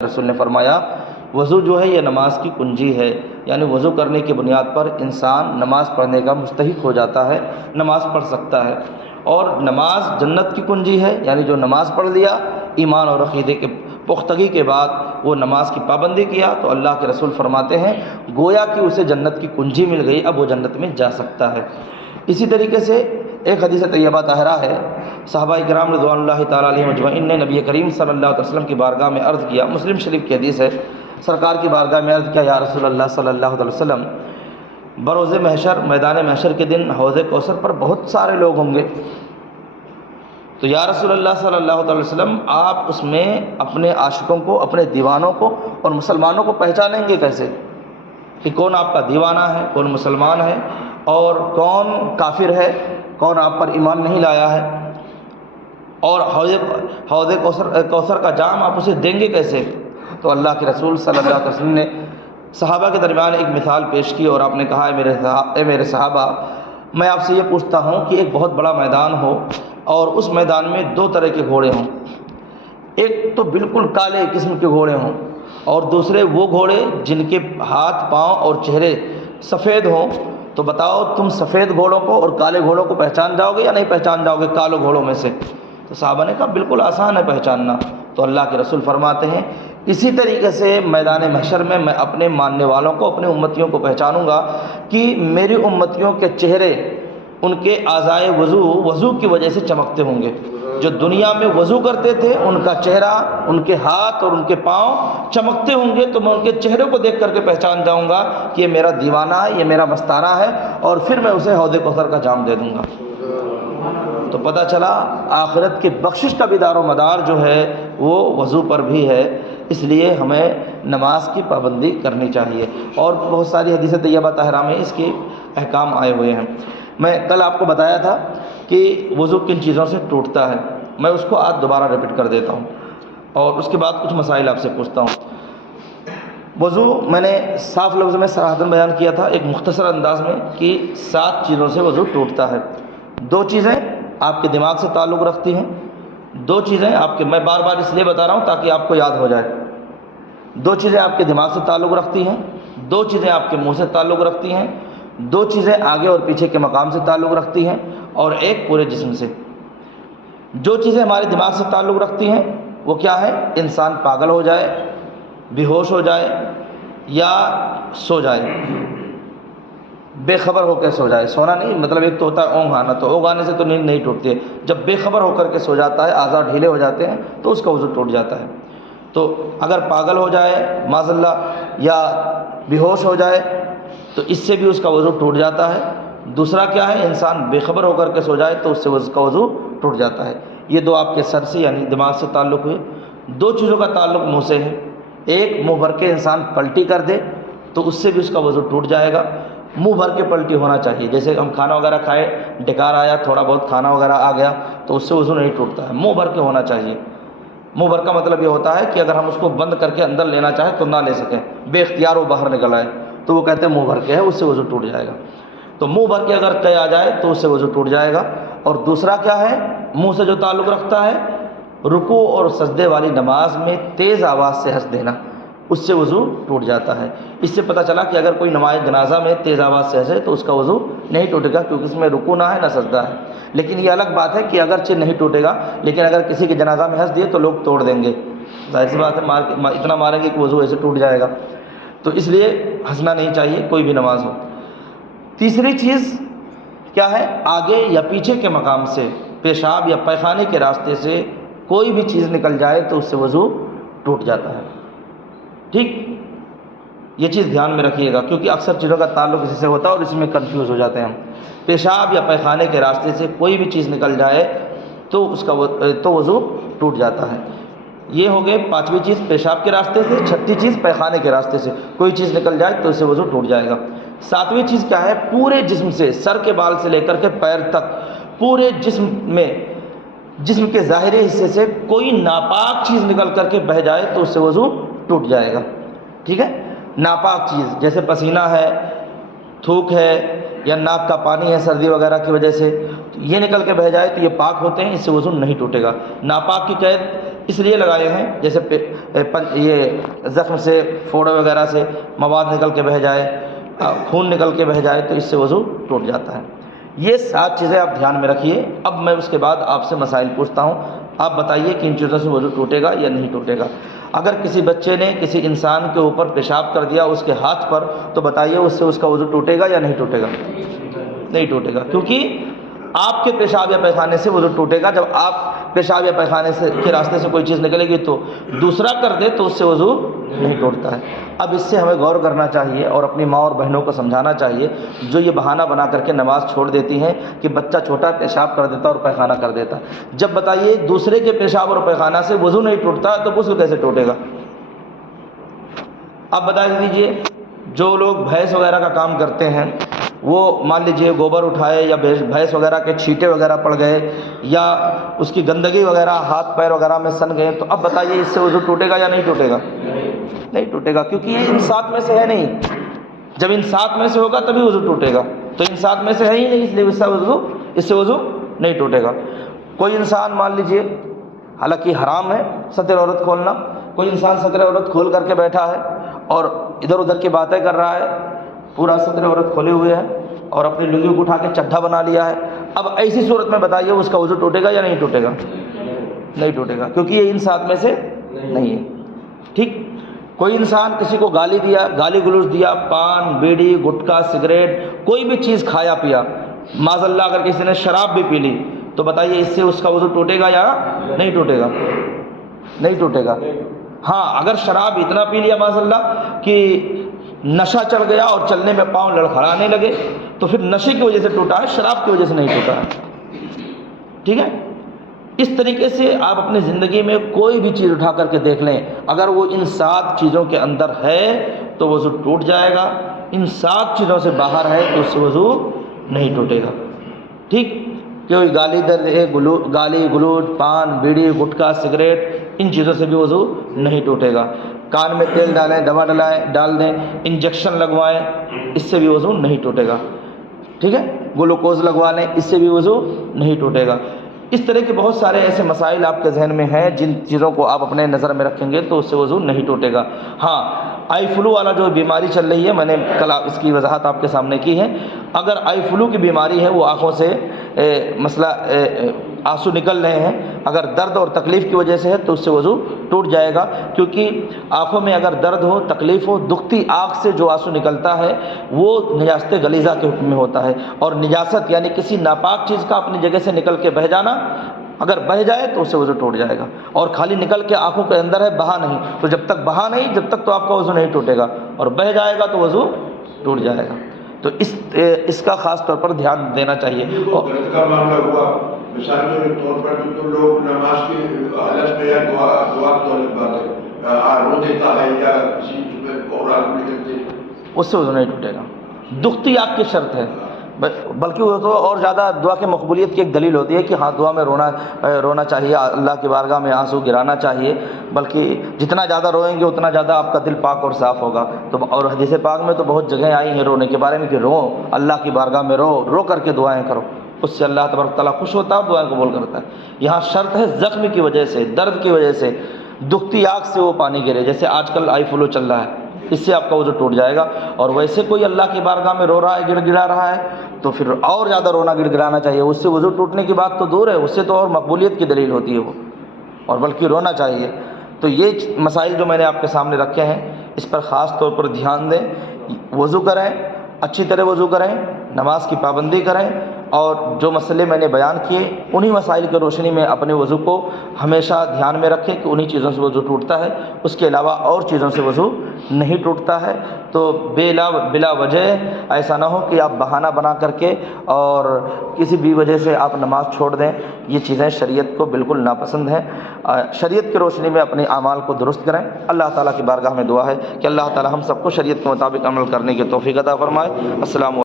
رسول نے فرمایا وضو جو ہے یہ نماز کی کنجی ہے، یعنی وضو کرنے کی بنیاد پر انسان نماز پڑھنے کا مستحق ہو جاتا ہے، نماز پڑھ سکتا ہے۔ اور نماز جنت کی کنجی ہے، یعنی جو نماز پڑھ لیا ایمان اور عقیدے کے پختگی کے بعد وہ نماز کی پابندی کیا تو اللہ کے رسول فرماتے ہیں گویا کہ اسے جنت کی کنجی مل گئی، اب وہ جنت میں جا سکتا ہے۔ اسی طریقے سے ایک حدیث طیبہ طاہرہ ہے، صحابہ کرام رضوان اللہ تعالیٰ علیہم اجمعین نے نبی کریم صلی اللہ علیہ وسلم کی بارگاہ میں عرض کیا، مسلم شریف کی حدیث ہے، سرکار کی بارگاہ میں عرض کیا یا رسول اللہ صلی اللہ علیہ وسلم بروز محشر، میدان محشر کے دن حوض کوثر پر بہت سارے لوگ ہوں گے، تو یا رسول اللہ صلی اللہ علیہ وسلم آپ اس میں اپنے عاشقوں کو، اپنے دیوانوں کو اور مسلمانوں کو پہچانیں گے کیسے کہ کون آپ کا دیوانہ ہے، کون مسلمان ہے اور کون کافر ہے، کون آپ پر ایمان نہیں لایا ہے، اور حوض کوثر کا جام آپ اسے دیں گے کیسے؟ تو اللہ کے رسول صلی اللہ علیہ وسلم نے صحابہ کے درمیان ایک مثال پیش کی اور آپ نے کہا اے میرے صحابہ، میں آپ سے یہ پوچھتا ہوں کہ ایک بہت بڑا میدان ہو اور اس میدان میں دو طرح کے گھوڑے ہوں، ایک تو بالکل کالے قسم کے گھوڑے ہوں اور دوسرے وہ گھوڑے جن کے ہاتھ پاؤں اور چہرے سفید ہوں، تو بتاؤ تم سفید گھوڑوں کو اور کالے گھوڑوں کو پہچان جاؤ گے یا نہیں پہچان جاؤ گے کالے گھوڑوں میں سے؟ تو صحابہ نے کہا بالکل آسان ہے پہچاننا۔ تو اللہ کے رسول فرماتے ہیں اسی طریقے سے میدان محشر میں میں اپنے ماننے والوں کو، اپنے امتیوں کو پہچانوں گا کہ میری امتیوں کے چہرے ان کے اعضائے وضو کی وجہ سے چمکتے ہوں گے۔ جو دنیا میں وضو کرتے تھے ان کا چہرہ، ان کے ہاتھ اور ان کے پاؤں چمکتے ہوں گے، تو میں ان کے چہرے کو دیکھ کر کے پہچان جاؤں گا کہ یہ میرا دیوانہ ہے، یہ میرا مستانہ ہے، اور پھر میں اسے حوض کوثر کا جام دے دوں گا۔ تو پتہ چلا آخرت کی بخشش کا بھی دار و مدار جو ہے وہ وضو پر بھی ہے، اس لیے ہمیں نماز کی پابندی کرنی چاہیے، اور بہت ساری حدیث طیبہ طاہرہ میں اس کے احکام آئے ہوئے ہیں۔ میں کل آپ کو بتایا تھا کہ وضو کن چیزوں سے ٹوٹتا ہے، میں اس کو آج دوبارہ ریپیٹ کر دیتا ہوں اور اس کے بعد کچھ مسائل آپ سے پوچھتا ہوں۔ وضو میں نے صاف لفظ میں صراحتاً بیان کیا تھا ایک مختصر انداز میں کہ 7 چیزوں سے وضو ٹوٹتا ہے۔ 2 چیزیں آپ کے دماغ سے تعلق رکھتی ہیں، 2 چیزیں آپ کے، میں بار بار اس لیے بتا رہا ہوں تاکہ آپ کو یاد ہو جائے، 2 چیزیں آپ کے دماغ سے تعلق رکھتی ہیں، 2 چیزیں آپ کے منہ سے تعلق رکھتی ہیں، 2 چیزیں آگے اور پیچھے کے مقام سے تعلق رکھتی ہیں، اور ایک پورے جسم سے۔ جو چیزیں ہمارے دماغ سے تعلق رکھتی ہیں وہ کیا ہے؟ انسان پاگل ہو جائے، بے ہوش ہو جائے یا سو جائے، بے خبر ہو کے سو جائے، سونا نہیں مطلب ایک تو ہوتا ہے اونگ آنا، تو اونگ آنے سے تو نیند نہیں ٹوٹتی ہے، جب بے خبر ہو کر کے سو جاتا ہے، اعضاء ڈھیلے ہو جاتے ہیں تو اس کا وضو ٹوٹ جاتا ہے۔ تو اگر پاگل ہو جائے معاذ اللہ یا بے ہوش ہو جائے تو اس سے بھی اس کا وضو ٹوٹ جاتا ہے۔ دوسرا کیا ہے؟ انسان بے خبر ہو کر کے سو جائے تو اس سے اس کا وضو ٹوٹ جاتا ہے۔ یہ 2 آپ کے سر سے یعنی دماغ سے تعلق ہوئے۔ 2 چیزوں کا تعلق منہ سے ہے، ایک منہ بھر کے انسان پلٹی کر دے تو اس سے بھی اس کا وضو ٹوٹ جائے گا، منہ بھر کے پلٹی ہونا چاہیے، جیسے ہم کھانا وغیرہ کھائے، ڈکار آیا، تھوڑا بہت کھانا وغیرہ آ گیا تو اس سے وضو نہیں ٹوٹتا ہے، منہ بھر کے ہونا چاہیے۔ منہ بھر کا مطلب یہ ہوتا ہے کہ اگر ہم اس کو بند کر کے اندر لینا چاہیں تو نہ لے سکیں، بے اختیار وہ باہر نکل آئے تو وہ کہتے ہیں منہ بھر کے ہے، اس سے وضو ٹوٹ جائے گا۔ تو منہ بھر کے اگر قے آ جائے تو اس سے وضو ٹوٹ جائے گا۔ اور دوسرا کیا ہے؟ منہ سے جو تعلق رکھتا ہے رکوع اور سجدے والی نماز میں تیز آواز سے ہنس دینا، اس سے وضو ٹوٹ جاتا ہے۔ اس سے پتہ چلا کہ اگر کوئی نماز جنازہ میں تیز آواز سے ہنسے تو اس کا وضو نہیں ٹوٹے گا، کیونکہ اس میں رکوع نہ ہے نہ سجدہ ہے۔ لیکن یہ الگ بات ہے کہ اگرچہ نہیں ٹوٹے گا لیکن اگر کسی کے جنازہ میں ہنس دیے تو لوگ توڑ دیں گے، ظاہر سی بات ہے، اتنا ماریں گے کہ وضو ایسے ٹوٹ جائے گا، تو اس لیے ہنسنا نہیں چاہیے کوئی بھی نماز ہو۔ تیسری چیز کیا ہے؟ آگے یا پیچھے کے مقام سے، پیشاب یا پیخانے کے راستے سے کوئی بھی چیز نکل جائے تو اس سے وضو ٹوٹ جاتا ہے۔ ٹھیک، یہ چیز دھیان میں رکھیے گا کیونکہ اکثر چیزوں کا تعلق اسی سے ہوتا ہے اور اس میں کنفیوز ہو جاتے ہیں ہم۔ پیشاب یا پیخانے کے راستے سے کوئی بھی چیز نکل جائے تو اس کا تو وضو ٹوٹ جاتا ہے۔ یہ ہو گئے 5ویں چیز پیشاب کے راستے سے، 6ٹھی چیز پیخانے کے راستے سے کوئی چیز نکل جائے تو اس سے وضو ٹوٹ جائے گا۔ 7ویں چیز کیا ہے؟ پورے جسم سے، سر کے بال سے لے کر کے پیر تک پورے جسم میں، جسم کے ظاہری حصے سے کوئی ناپاک چیز نکل کر کے بہہ جائے تو اس سے وضو ٹوٹ جائے گا۔ ٹھیک ہے، ناپاک چیز جیسے پسینہ ہے، تھوک ہے یا ناک کا پانی ہے سردی وغیرہ کی وجہ سے، یہ نکل کے بہہ جائے تو یہ پاک ہوتے ہیں، اس سے وضو نہیں ٹوٹے گا۔ ناپاک کی قید اس لیے لگائے ہیں جیسے یہ زخم سے پھوڑے وغیرہ سے مواد نکل کے بہہ جائے، خون نکل کے بہہ جائے تو اس سے وضو ٹوٹ جاتا ہے۔ یہ 7 چیزیں آپ دھیان میں رکھیے۔ اب میں اس کے بعد آپ سے مسائل پوچھتا ہوں، آپ بتائیے کہ ان چیزوں سے وضو ٹوٹے گا یا نہیں ٹوٹے گا۔ اگر کسی بچے نے کسی انسان کے اوپر پیشاب کر دیا اس کے ہاتھ پر، تو بتائیے اس سے اس کا وضو ٹوٹے گا یا نہیں ٹوٹے گا؟ نہیں ٹوٹے گا، کیونکہ آپ کے پیشاب یا پیخانے سے وضو ٹوٹے گا۔ جب آپ پیشاب یا پیخانے سے کے راستے سے کوئی چیز نکلے گی تو دوسرا کر دے تو اس سے وضو نہیں ٹوٹتا ہے۔ اب اس سے ہمیں غور کرنا چاہیے اور اپنی ماں اور بہنوں کو سمجھانا چاہیے جو یہ بہانہ بنا کر کے نماز چھوڑ دیتی ہیں کہ بچہ چھوٹا پیشاب کر دیتا اور پیخانہ کر دیتا۔ جب بتائیے دوسرے کے پیشاب اور پیخانہ سے وضو نہیں ٹوٹتا تو غسل کیسے ٹوٹے گا؟ اب بتا دیجیے، جو لوگ بھینس وغیرہ کا کام کرتے ہیں، وہ مان لیجئے گوبر اٹھائے یا بھینس وغیرہ کے چھینٹے وغیرہ پڑ گئے یا اس کی گندگی وغیرہ ہاتھ پیر وغیرہ میں سن گئے، تو اب بتائیے اس سے وضو ٹوٹے گا یا نہیں ٹوٹے گا؟ نہیں ٹوٹے گا، کیونکہ یہ ان 7 میں سے ہے نہیں۔ جب ان 7 میں سے ہوگا تبھی وضو ٹوٹے گا، تو ان 7 میں سے ہے ہی نہیں، اس لیے اس سے وضو نہیں ٹوٹے گا۔ کوئی انسان مان لیجئے، حالانکہ حرام ہے ستر عورت کھولنا، کوئی انسان ستر عورت کھول کر کے بیٹھا ہے اور ادھر ادھر کی باتیں کر رہا ہے، پورا ستر عورت کھولے ہوئے ہے اور اپنی لنگی کو اٹھا کے چڈھا بنا لیا ہے، اب ایسی صورت میں بتائیے اس کا وضو ٹوٹے گا یا نہیں ٹوٹے گا؟ نہیں ٹوٹے گا، کیونکہ یہ ان 7 میں سے نہیں ہے۔ ٹھیک، کوئی انسان کسی کو گالی دیا، گالی گلوچ دیا، پان بیڑی گٹکا سگریٹ کوئی بھی چیز کھایا پیا، معاذ اللہ اگر کسی نے شراب بھی پی لی، تو بتائیے اس سے اس کا وضو ٹوٹے گا یا نہیں ٹوٹے گا؟ نہیں ٹوٹے گا۔ ہاں، اگر شراب اتنا پی لیا معاذ اللہ کہ نشہ چڑھ گیا اور چلنے میں پاؤں لڑکھڑانے لگے، تو پھر نشے کی وجہ سے ٹوٹا ہے، شراب کی وجہ سے نہیں ٹوٹا ہے۔ ٹھیک ہے، اس طریقے سے آپ اپنی زندگی میں کوئی بھی چیز اٹھا کر کے دیکھ لیں، اگر وہ ان 7 چیزوں کے اندر ہے تو وضو ٹوٹ جائے گا، ان 7 چیزوں سے باہر ہے تو اس سے وضو نہیں ٹوٹے گا۔ ٹھیک، کوئی گالی گلوچ پان بیڑی گٹکا سگریٹ ان چیزوں سے بھی وضو نہیں ٹوٹے گا۔ کان میں تیل ڈالیں، دوا ڈال دیں، انجیکشن لگوائیں، اس سے بھی وضو نہیں ٹوٹے گا۔ ٹھیک ہے، گلوکوز لگوا لیں، اس سے بھی وضو نہیں ٹوٹے گا۔ اس طرح کے بہت سارے ایسے مسائل آپ کے ذہن میں ہیں جن چیزوں کو آپ اپنے نظر میں رکھیں گے تو اس سے وضو نہیں ٹوٹے گا۔ ہاں، آئی فلو والا جو بیماری چل رہی ہے، میں نے کل اس کی وضاحت آپ کے سامنے کی ہے۔ اگر آئی فلو کی بیماری ہے، وہ آنکھوں سے مسئلہ آنسو نکل رہے ہیں، اگر درد اور تکلیف کی وجہ سے ہے تو اس سے وضو ٹوٹ جائے گا، کیونکہ آنکھوں میں اگر درد ہو تکلیف ہو، دکھتی آنکھ سے جو آنسو نکلتا ہے وہ نجاست غلیظہ کے حکم میں ہوتا ہے، اور نجاست یعنی کسی ناپاک چیز کا اپنی جگہ سے نکل کے بہہ جانا، اگر بہہ جائے تو اس سے وضو ٹوٹ جائے گا، اور خالی نکل کے آنکھوں کے اندر ہے، بہا نہیں، تو جب تک بہا نہیں جب تک تو آپ کا وضو نہیں ٹوٹے گا، اور بہہ جائے گا تو وضو ٹوٹ جائے گا۔ تو اس کا خاص طور پر دھیان دینا چاہیے۔ درد کا معاملہ ہوا، مثال کے طور پر تو لوگ نماز کی حالت میں یا دعا کی بات ہے، رو دیتا ہے یا کسی اور آدمی کرتے ہیں، اس سے وضو نہیں ٹوٹے گا۔ دکھتی آنکھ کی شرط ہے، بلکہ وہ تو اور زیادہ دعا کی مقبولیت کی ایک دلیل ہوتی ہے کہ ہاں دعا میں رونا چاہیے، اللہ کی بارگاہ میں آنسو گرانا چاہیے، بلکہ جتنا زیادہ روئیں گے اتنا زیادہ آپ کا دل پاک اور صاف ہوگا۔ تو اور حدیث پاک میں تو بہت جگہیں آئی ہیں رونے کے بارے میں کہ رو، اللہ کی بارگاہ میں رو کر کے دعائیں کرو، اس سے اللہ تبارک تعالیٰ خوش ہوتا ہے، دعائیں قبول کرتا ہے۔ یہاں شرط ہے زخم کی وجہ سے، درد کی وجہ سے، دکھتی آنکھ سے وہ پانی گرے، جیسے آج کل آئی فلو چل رہا ہے، اس سے آپ کا وضو ٹوٹ جائے گا۔ اور ویسے کوئی اللہ کی بارگاہ میں رو رہا ہے، گڑ گڑا رہا ہے، تو پھر اور زیادہ رونا گڑ گڑانا چاہیے، اس سے وضو ٹوٹنے کی بات تو دور ہے، اس سے تو اور مقبولیت کی دلیل ہوتی ہے وہ، اور بلکہ رونا چاہیے۔ تو یہ مسائل جو میں نے آپ کے سامنے رکھے ہیں اس پر خاص طور پر دھیان دیں، وضو کریں، اچھی طرح وضو کریں، نماز کی پابندی کریں، اور جو مسئلے میں نے بیان کیے انہی مسائل کی روشنی میں اپنے وضو کو ہمیشہ دھیان میں رکھیں کہ انہی چیزوں سے وضو ٹوٹتا ہے، اس کے علاوہ اور چیزوں سے وضو نہیں ٹوٹتا ہے۔ تو بلا وجہ ایسا نہ ہو کہ آپ بہانہ بنا کر کے اور کسی بھی وجہ سے آپ نماز چھوڑ دیں، یہ چیزیں شریعت کو بالکل ناپسند ہیں۔ شریعت کی روشنی میں اپنے اعمال کو درست کریں۔ اللہ تعالیٰ کی بارگاہ میں دعا ہے کہ اللہ تعالیٰ ہم سب کو شریعت کے مطابق عمل کرنے کی توفیق عطا فرمائے۔ السلام علیکم۔